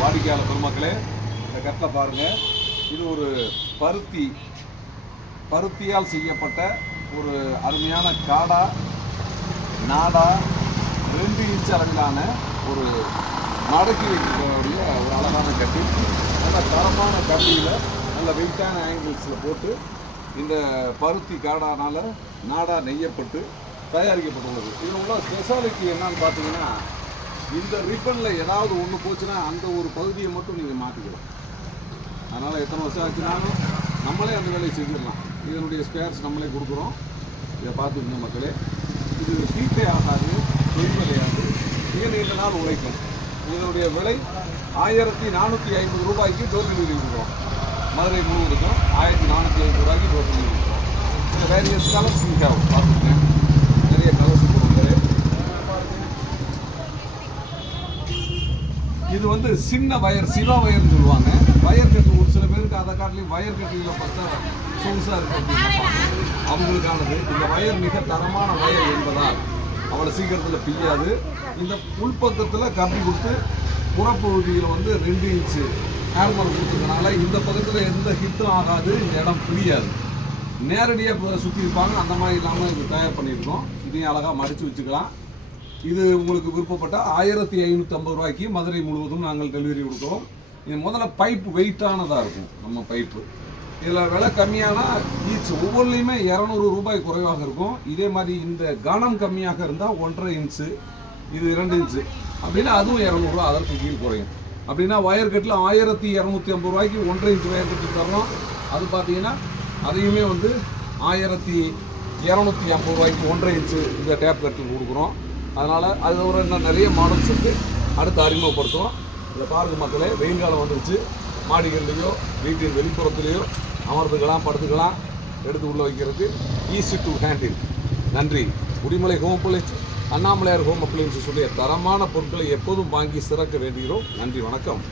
வாடிக்கையாளர் பெருமக்களே, இந்த கட்டில் பாருங்கள். இது ஒரு பருத்தியால் செய்யப்பட்ட ஒரு அருமையான காடா நாடா 2 இன்ச் அளவிலான ஒரு மடக்கி வைக்கக்கூடிய ஒரு அழகான கட்டில். நல்ல தரமான கட்டியில் நல்ல வெயிட்டான ஆங்கிள்ஸில் போட்டு இந்த பருத்தி காடானால் நாடா நெய்யப்பட்டு தயாரிக்கப்பட்டுள்ளது. இதில் உள்ள ஸ்பெஷாலிட்டி என்னன்னு பார்த்தீங்கன்னா, இந்த ரிப்பனில் ஏதாவது ஒன்று போச்சுன்னா அந்த ஒரு பகுதியை மட்டும் நீங்கள் மாற்றிக்கலாம். அதனால் எத்தனை வருஷம் ஆச்சுனாலும் நம்மளே அந்த வேலையை செஞ்சிடலாம். இதனுடைய ஸ்பேர்ஸ் நம்மளே கொடுக்குறோம். இதை பார்த்துக்கணும் மக்களே. இது ஹீட்டே ஆகாது, தொழில்விலையாது, மிக நீண்ட நாள் உழைக்கும். இதனுடைய விலை 1450 ரூபாய்க்கு டோர் டெலிவரி கொடுக்குறோம். மதுரை முழுவதுக்கும் 1450 ரூபாய்க்கு டோர் டெலிவரி கொடுக்குறோம். இதில் வேரியஸ் கலர்ஸ் நீங்கள் பார்த்துருக்கேன். நிறைய கலர்ஸ் கொடுக்குறேன். இது வந்து சின்ன வயர், சிவா வயர்னு சொல்லுவாங்க. வயர் கட்டு ஒரு சில பேருக்கு அதை காட்டிலையும் வயர் கட்டியில் பார்த்தா சொகுசாக இருக்குது அப்படின்னு அவங்களுக்கானது. இந்த வயர் மிக தரமான வயர் என்பதால் அவ்வளோ சீக்கிரத்தில் பிய்யாது. இந்த உள்பக்கத்தில் கம்பி கொடுத்து புறப்பகுதியில் வந்து 2 இன்ச்சு ஹேர்மல் கொடுத்ததுனால இந்த பக்கத்தில் எந்த ஹிட்டும் ஆகாது, இந்த இடம் பிரியாது. நேரடியாக சுற்றி இருப்பாங்க. அந்த மாதிரி இல்லாமல் இது தயார் பண்ணியிருக்கோம். இதையும் அழகாக மடித்து வச்சுக்கலாம். இது உங்களுக்கு விருப்பப்பட்ட 1550 ரூபாய்க்கு மதுரை முழுவதும் நாங்கள் டெலிவரி கொடுக்குறோம். இது முதல்ல பைப்பு வெயிட்டானதாக இருக்கும். நம்ம பைப்பு இதில் விலை கம்மியானா ஈச் ஒவ்வொன்றுலையுமே 200 ரூபாய் குறைவாக இருக்கும். இதே மாதிரி இந்த கனம் கம்மியாக இருந்தால் 1.5 இன்ச்சு, இது 2 இன்ச்சு அப்படின்னா அதுவும் 200 ரூபா, அதற்கு கீழ் குறையும். அப்படின்னா வயர் கட்டில் 1250 ரூபாய்க்கு 1.5 இன்ச்சு வயர் கட்டு தரோம். அது பார்த்தீங்கன்னா அதையுமே வந்து 1250 ரூபாய்க்கு 1.5 இன்ச்சு இந்த டேப் கட்டில் கொடுக்குறோம். அதனால் அது ஒரு இன்னும் நிறைய மாடல்ஸ் இருக்குது, அடுத்து அறிமுகப்படுத்துவோம். இதை பாருங்கள் மக்களே, வெயில் காலம் வந்துருச்சு. மாடிகள்லையோ வீட்டின் வெளிப்புறத்துலேயோ அமர்ந்துக்கலாம், படுத்துக்கலாம், எடுத்து உள்ளே வைக்கிறதுக்கு ஈஸி டு ஹேண்டில். நன்றி. Kudimalai home appliances, Annamalaiyar home appliances சொல்லிய தரமான பொருட்களை எப்போதும் வாங்கி சிறக்க வேண்டுகிறோம். நன்றி, வணக்கம்.